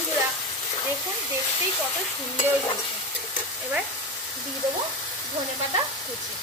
বন্ধুরা, দেখুন দেখতেই কত সুন্দর হয়েছে। এবার দিয়ে দেবো ধনেপাতা কুচি।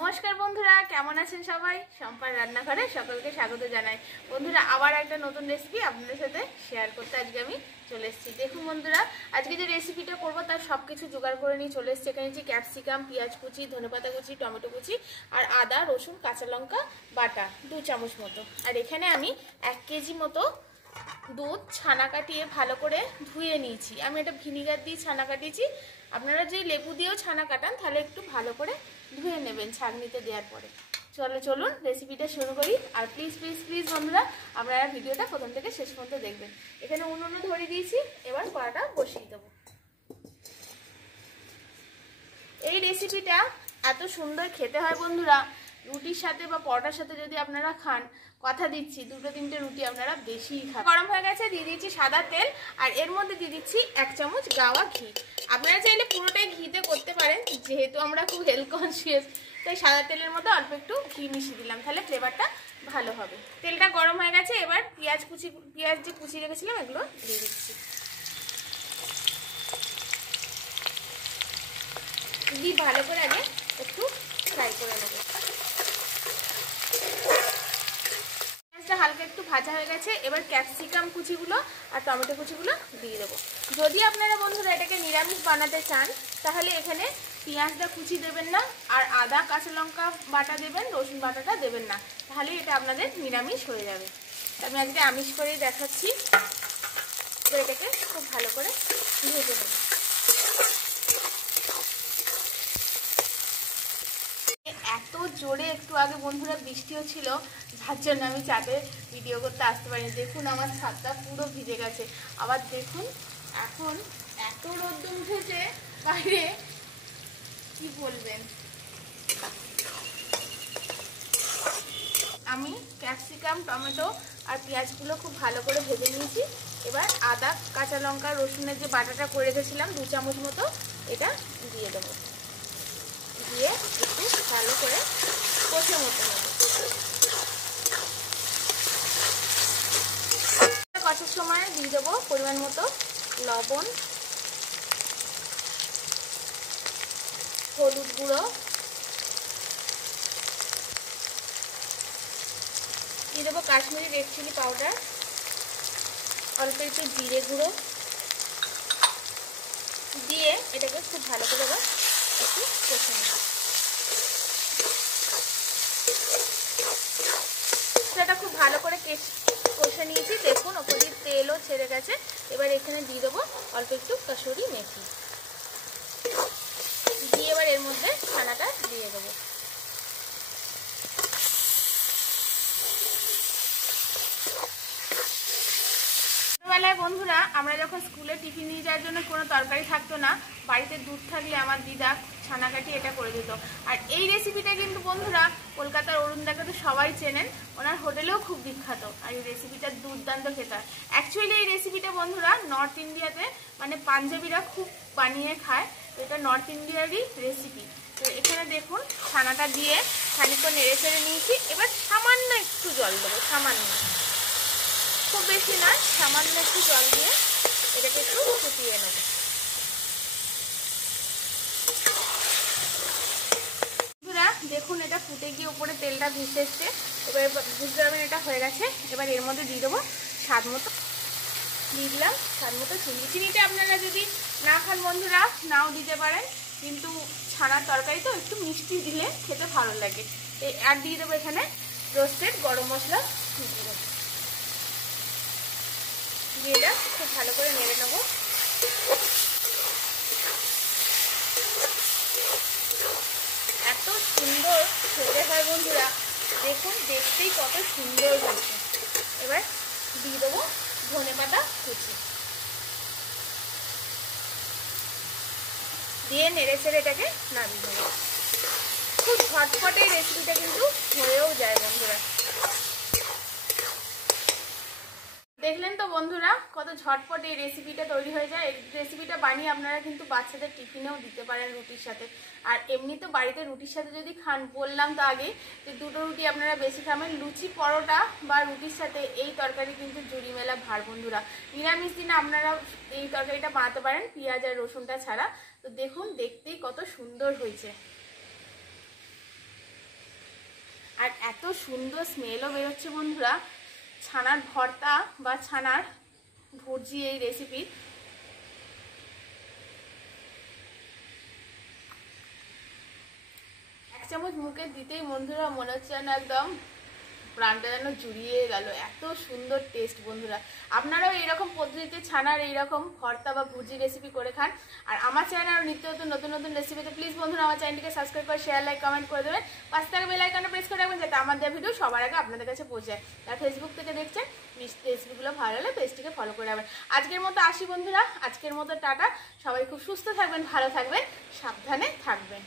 নমস্কার বন্ধুরা, কেমন আছেন সবাই? সম্পার রান্নাঘরে সকলকে স্বাগত জানাই। বন্ধুরা, আবার একটা নতুন রেসিপি আপনাদের সাথে শেয়ার করতে আজকে আমি চলে এসেছি। দেখুন বন্ধুরা, আজকে যে রেসিপিটা করব তার সব কিছু জোগাড় করে নিয়ে চলে এসেছি। এখানে যে ক্যাপসিকাম, পেঁয়াজ কুচি, ধনেপাতা কুচি, টমেটো কুচি আর আদা রসুন কাঁচা লঙ্কা বাটা 2 চামচ মতো। আর এখানে আমি 1 কেজি মতো দুধ ছানা কাটিয়ে ভালো করে ধুয়ে নিয়েছি। আমি এটা ভিনিগার দিয়ে ছানা কাটিয়েছি। আপনারা যদি লেবু দিয়েও ছানা কাটান তাহলে একটু ভালো করে ধুয়ে নেবেন ছাঁকনিতে দেওয়ার পরে। চলুন রেসিপিটা শুরু করি। আর প্লিজ প্লিজ প্লিজ বন্ধুরা, আপনারা ভিডিওটা প্রথম থেকে শেষ পর্যন্ত দেখবেন। এখানে উনুন ধরিয়ে দিয়েছি, এবার কড়াটা বসিয়ে দেবো। এই রেসিপিটা এত সুন্দর খেতে হয় বন্ধুরা, রুটির সাথে বা পরোটার সাথে যদি আপনারা খান, কথা দিচ্ছি 2-3টে রুটি আপনারা বেশিই খান। গরম হয়ে গেছে, দিয়ে দিচ্ছি সাদা তেল আর এর মধ্যে দিয়ে দিচ্ছি 1 চামচ গাওয়া ঘি। আপনারা চাইলে পুরোটাই ঘিতে করতে পারেন, যেহেতু আমরা খুব হেলথ কনসিয়াস তাই সাদা তেলের মধ্যে অল্প একটু ঘি মিশিয়ে দিলাম, তাহলে ফ্লেভারটা ভালো হবে। তেলটা গরম হয়ে গেছে, এবার পেঁয়াজ যে কুচি রেখেছিলাম এগুলো দিয়ে দিচ্ছি। দিয়ে ভালো করে আগে একটু ফ্রাই করে নেব। হালকা একটু ভাজা হয়ে গেছে, এবার ক্যাপসিকাম কুচিগুলো আর টমেটো কুচিগুলো দিয়ে দেবো। যদি আপনারা বন্ধুরা এটাকে নিরামিষ বানাতে চান তাহলে এখানে পেঁয়াজটা কুচি দেবেন না, আর আদা কাঁচা লঙ্কা বাটা দেবেন, রসুন বাটাটা দেবেন না, তাহলে এটা আপনাদের নিরামিষ হয়ে যাবে। আমি আজকে আমিষ করেই দেখাচ্ছি। তো এটাকে খুব ভালো করে ভেজে নেব। এত জোরে একটু আগে বন্ধুরা বৃষ্টিও ছিল, যার জন্য আমি ছাদে ভিডিও করতে আসতে পারিনি। দেখুন আমার ছাদটা পুরো ভিজে গেছে। আবার দেখুন এখন এত রোদ্দুর উঠেছে বাইরে, কি বলবেন। আমি ক্যাপসিকাম, টমেটো আর পেঁয়াজগুলো খুব ভালো করে ভেজে নিয়েছি। এবার আদা কাঁচা লঙ্কা রসুনের যে বাটাটা করে রেখেছিলাম 2 চামচ মতো, এটা দিয়ে দেবো। দিয়ে একটু ভালো করে কষে মতো নেব। কষার সময় দিয়ে দেবো পরিমাণ মতো লবণ, হলুদ গুঁড়ো, দিয়ে দেবো কাশ্মীরি রেড চিলি পাউডার, অল্প একটু জিরে গুঁড়ো দিয়ে এটাকে খুব ভালো করে আবার একটু কষে নেব। এটা খুব ভালো করে কষে নিয়েছি। দেখুন ওপর দিয়ে তেলও ছেড়ে গেছে। এবার এখানে দিয়ে দেবো অল্প একটু কসুরি মেথি, দিয়ে এবার এর মধ্যে ছানাটা দিয়ে দেবো। ছোটবেলায় বন্ধুরা আমরা যখন স্কুলে টিফিন নিয়ে যাওয়ার জন্য কোনো তরকারি থাকতো না, বাড়িতে দুধ থাকলে আমার দিদা ছানা কাটি এটা করে দিত। আর এই রেসিপিটা কিন্তু বন্ধুরা কলকাতার অরুণদাকে তো সবাই চেনেন, ওনার হোটেলেও খুব বিখ্যাত। আর এই রেসিপিটা দুর্দান্ত খেতে। অ্যাকচুয়ালি এই রেসিপিটা বন্ধুরা নর্থ ইন্ডিয়াতে মানে পাঞ্জাবিরা খুব বানিয়ে খায়, তো এটা নর্থ ইন্ডিয়ারই রেসিপি। তো এখানে দেখুন ছানাটা দিয়ে খানিকক্ষণ নেড়ে চেড়ে নিয়েছি। এবার সামান্য একটু জল দেবো, সামান্য, খুব বেশি না, সামান্য একটু জল দিয়ে এটাকে একটু ফুটিয়ে নেব। বন্ধুরা দেখুন এটা ফুটে গিয়ে উপরে তেলটা ভেসে এসছে। এবার বুঝতে পারবেন এটা হয়ে গেছে। এবার এর মধ্যে দিয়ে দেবো স্বাদ মতো, দিয়ে দিলাম স্বাদ মতো চিনি। চিনিটা আপনারা যদি না খান বন্ধুরা নাও দিতে পারেন, কিন্তু ছানার তরকারি তো একটু মিষ্টি দিলে খেতে ভালো লাগে। আর দিয়ে দেবো এখানে রোস্টেড গরম মশলা দিয়ে দেবো। দিয়ে এটা খুব ভালো করে নেড়ে নেব। এত সুন্দর খেতে হয় বন্ধুরা, দেখুন দেখতেই কত সুন্দর হয়েছে। এবার দিয়ে দেবো ধনেপাতা কুচি, দিয়ে নেড়ে চেড়ে এটাকে নামিয়ে দেবো। খুব ঝটপট এই রেসিপিটা কিন্তু হয়েও যায় বন্ধুরা। দেখলেন তো বন্ধুরা কত ঝটপট এই রেসিপিটা তৈরি হয়ে যায়। এই রেসিপিটা বানিয়ে আপনারা কিন্তু বাচ্চাদের টিফিনেও দিতে পারেন রুটির সাথে। আর এমনি তো বাড়িতে রুটির সাথে যদি খান, বললাম তো আগে যে 2টো রুটি আপনারা বেশি খাবেন। লুচি, পরোটা বা রুটির সাথে এই তরকারি কিন্তু জুড়ি মেলা ভার বন্ধুরা। নিরামিষ দিনে আপনারা এই তরকারিটা বানাতে পারেন পেঁয়াজ আর রসুনটা ছাড়া। তো দেখুন, দেখতেই কত সুন্দর হয়েছে, আর এত সুন্দর স্মেলও বেরোচ্ছে বন্ধুরা। ছানার ভর্তা বা ছানার ভুর্জি এই রেসিপি। এক চামচ মুখে দিতেই বন্ধুরা মনে হচ্ছে যেন একদম প্রাণটা যেন জুড়িয়ে গেল, এত সুন্দর টেস্ট বন্ধুরা। আপনারাও এইরকম পদ্ধতিতে ছানার এইরকম ভর্তা বা ভুজি রেসিপি করে খান। আর আমার চ্যানেলে আরও নিত্য নতুন নতুন রেসিপিতে প্লিজ বন্ধুরা আমার চ্যানেলটিকে সাবস্ক্রাইব করে শেয়ার, লাইক, কমেন্ট করে দেবেন। পাশে থাকা বেল আইকনটা প্রেস করে রাখবেন যাতে আমার দেওয়া ভিডিও সবার আগে আপনাদের কাছে পৌঁছায়। আর ফেসবুক থেকে দেখছেন, রেসিপিগুলো ভালো হলে পেজটিকে ফলো করে রাখবেন। আজকের মতো আসি বন্ধুরা, আজকের মতো টাটা। সবাই খুব সুস্থ থাকবেন, ভালো থাকবেন, সাবধানে থাকবেন।